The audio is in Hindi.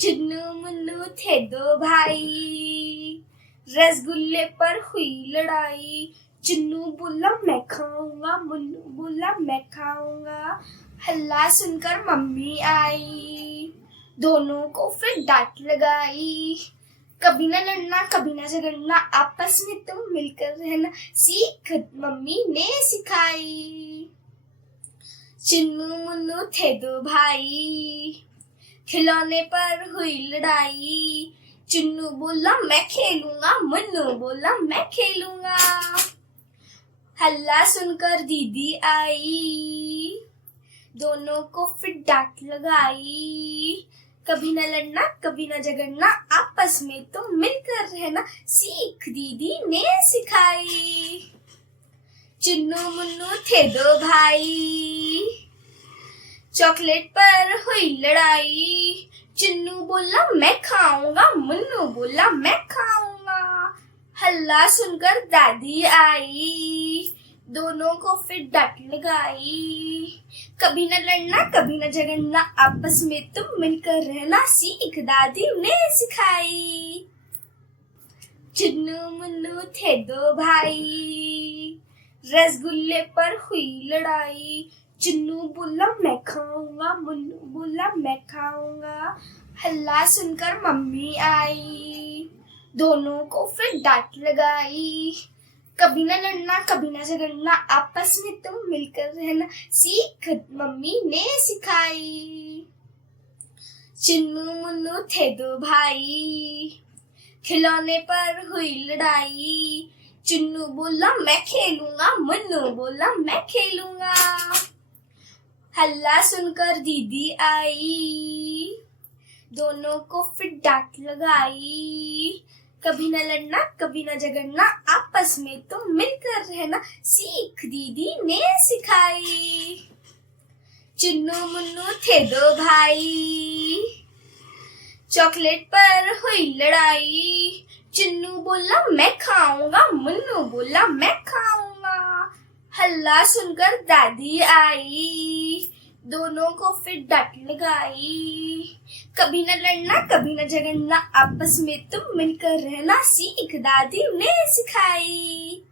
चुन्नू मुन्नू थे दो भाई, रसगुल्ले पर हुई लड़ाई। चुन्नू बोला मैं खाऊंगा, मुन्नू बोला मैं खाऊंगा। हल्ला सुनकर मम्मी आई, दोनों को फिर डांट लगाई। कभी ना लड़ना कभी ना झगड़ना, आपस में तुम मिलकर रहना, सीख मम्मी ने सिखाई। चुन्नू मुन्नू थे दो भाई, खिलौने पर हुई लड़ाई। चुन्नू बोला मैं खेलूंगा, मुन्नू बोला मैं खेलूंगा। हल्ला सुनकर दीदी आई, दोनों को फिर डांट लगाई। कभी न लड़ना कभी न झगड़ना, आपस में तो मिलकर रहना, सीख दीदी ने सिखाई। चुन्नू मुन्नू थे दो भाई, चॉकलेट पर हुई लड़ाई। चुन्नू बोला मैं खाऊंगा, मुन्नू बोला मैं खाऊंगा। हल्ला सुनकर दादी आई, दोनों को फिर डांट लगाई। कभी न लड़ना कभी न झगड़ना, आपस में तुम मिलकर रहना, सीख दादी ने सिखाई। चुन्नू मुन्नू थे दो भाई, रसगुल्ले पर हुई लड़ाई। चुन्नू बोला मैं खाऊंगा, मुन्नू बोला मैं खाऊंगा। हल्ला सुनकर मम्मी आई, दोनों को फिर डांट लगाई। कभी ना लड़ना कभी ना झगड़ना, आपस में तुम मिलकर रहना, सीख मम्मी ने सिखाई। चुन्नू मुन्नू थे दो भाई, खिलौने पर हुई लड़ाई। चुन्नू बोला मैं खेलूंगा, मुन्नू बोला मैं खेलूंगा। हल्ला सुनकर दीदी आई, दोनों को फिर डांट लगाई। कभी न लड़ना कभी न झगड़ना, आपस में तो मिलकर रहना, सीख दीदी ने सिखाई। चुन्नू मुन्नू थे दो भाई, चॉकलेट पर हुई लड़ाई। चुन्नू बोला मैं खाऊंगा, मुन्नू बोला मैं खाऊंगा। हल्ला सुनकर दादी आई, दोनों को फिर डांट लगाई। कभी न लड़ना कभी न झगड़ना, आपस में तुम मिलकर रहना, सीख दादी ने सिखाई।